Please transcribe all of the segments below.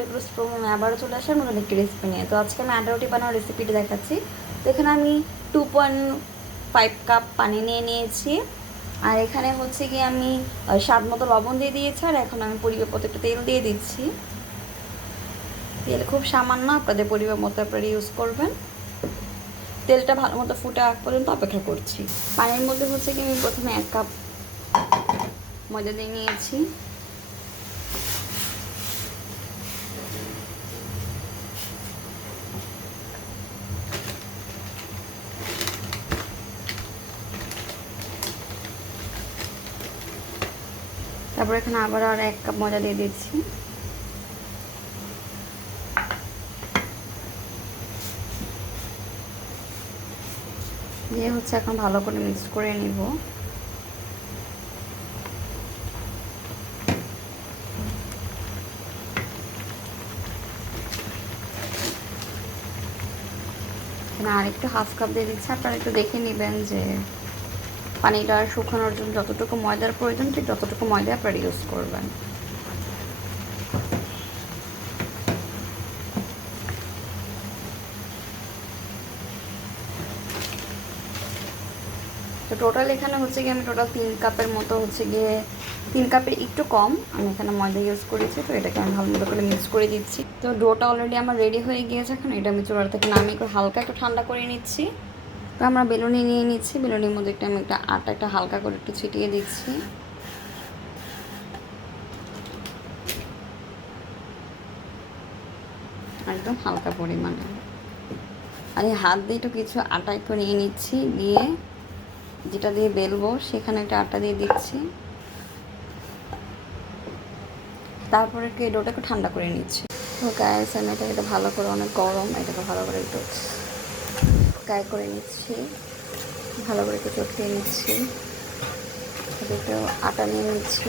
রিক্রুস promo আবারও চলে আসার নতুন একটি রেসিপি নিয়ে। তো আজকে আমি আটা রুটি বানানোর রেসিপিটা দেখাচ্ছি। তো এখানে আমি টু পয়েন্ট ফাইভ কাপ পানি নিয়ে নিয়েছি। আর এখানে হচ্ছে গিয়ে আমি স্বাদ মতো লবণ দিয়ে দিয়েছি, আর এখন আমি পরিবেশ মতো একটু তেল দিয়ে দিচ্ছি। তেল খুব সামান্য, আপনাদের পরিবার মতো আপনারা ইউজ করবেন। তেলটা ভালো মতো ফুটে আগ পর্যন্ত অপেক্ষা করছি। পানির মধ্যে হচ্ছে কি আমি প্রথমে এক কাপ ময়দা দিয়ে নিয়েছি। তারপর এখানে আবার আর এক কাপ ময়দা দিয়ে দিচ্ছি। দিয়ে হচ্ছে এখন ভালো করে মিক্স করে নিব। এখানে আরেকটু হাফ কাপ দিয়ে দিচ্ছি। আপনারা একটু দেখে নেবেন যে পানিটা শুকানোর জন্য যতটুকু ময়দার প্রয়োজন, ঠিক ততটুকু ময়দা আপনারা ইউজ করবেন। তো টোটাল এখানে হচ্ছে গিয়ে আমি টোটাল তিন কাপের মতো হচ্ছে গিয়ে, তিন কাপের একটু কম আমি এখানে ময়দা ইউজ করেছি, তো এটাকে আমি ভালো মতো করে মিক্স করে দিচ্ছি। তো ডোটা অলরেডি আমার রেডি হয়ে গিয়েছে, এখন এটা আমি চূড়ার থেকে নামিয়ে হালকা একটু ঠান্ডা করে নিচ্ছি। তো আমরা বেলুনি নিয়ে নিচ্ছি। বেলুনির মধ্যে একটা আমি একটা আটা, একটা হালকা করে একটু ছিটিয়ে দিচ্ছি। একদম হালকা পরিমাণে। আর এই হাত দিয়ে একটু কিছু আটা একটু নিয়ে নিচ্ছি, দিয়ে যেটা দিয়ে বেলবো সেখানে একটা আটা দিয়ে দিচ্ছি। তারপরে একটু এই একটু ঠান্ডা করে নিচ্ছি। তো গ্যাস আমি এটাকে ভালো করে, অনেক গরম, এটাকে ভালো করে একটু ফ্রাই করে নিচ্ছি। ভালো করে একটু চটকিয়ে নিচ্ছি। একটু আটা নিয়ে নিচ্ছি।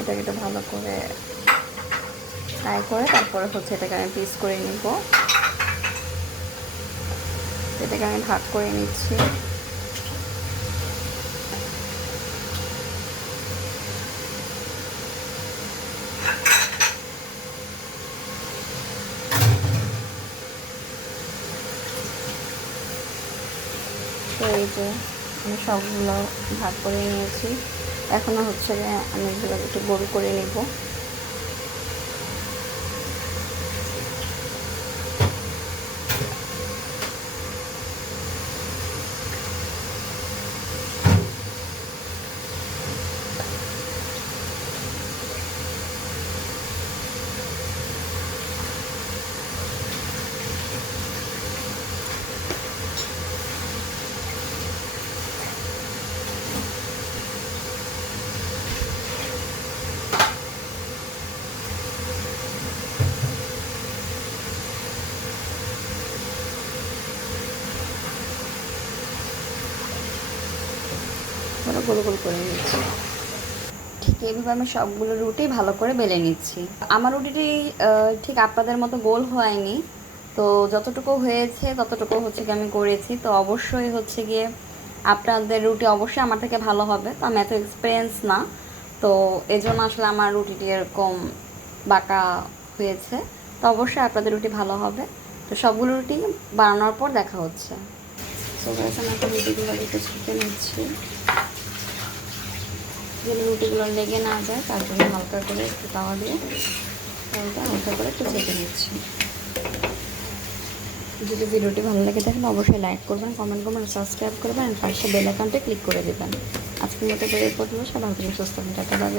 এটাকে একটু ভালো করে ফ্রাই করে তারপরে হচ্ছে এটাকে আমি পিস করে নিব। এটাকে আমি ভাগ করে নিচ্ছি। তো এই যে আমি সবগুলো ভাগ করে নিয়েছি। এখনও হচ্ছে যে আমি এগুলো একটু গোল করে নেব। গোল গোল করে নিচ্ছি ঠিক এইভাবে আমি সবগুলো রুটি ভালো করে বেলে নিচ্ছি। আমার রুটিটি ঠিক আপনাদের মতো গোল হয়নি। তো যতটুকু হয়েছে ততটুকু হচ্ছে কি আমি করেছি। তো অবশ্যই হচ্ছে গিয়ে আপনাদের রুটি অবশ্যই আমার থেকে ভালো হবে। তো আমি এত এক্সপিরিয়েন্স না। তো এই জন্য আসলে আমার রুটিটি এরকম বাঁকা হয়েছে। তো অবশ্যই আপনাদের রুটি ভালো হবে। তো সবগুলো রুটি বানানোর পর দেখা হচ্ছে। তো আমি একটা রুটিগুলো একটু ছেঁকে নিচ্ছি। যেন রুটিগুলো লেগে না যায়, তার জন্য হালকা করে একটু তাওয়া দিয়ে তাওয়াটা হালকা করে একটু ছেঁকে নিচ্ছি। যদি ভিডিওটি ভালো লেগে থাকেন অবশ্যই লাইক করবেন, কমেন্ট করবেন, সাবস্ক্রাইব করবেন পাশে বেল আইকনটা ক্লিক করে দেবেন। আজকের মতো বেরিয়ে করব সবাই সুস্থ টাটা, বাই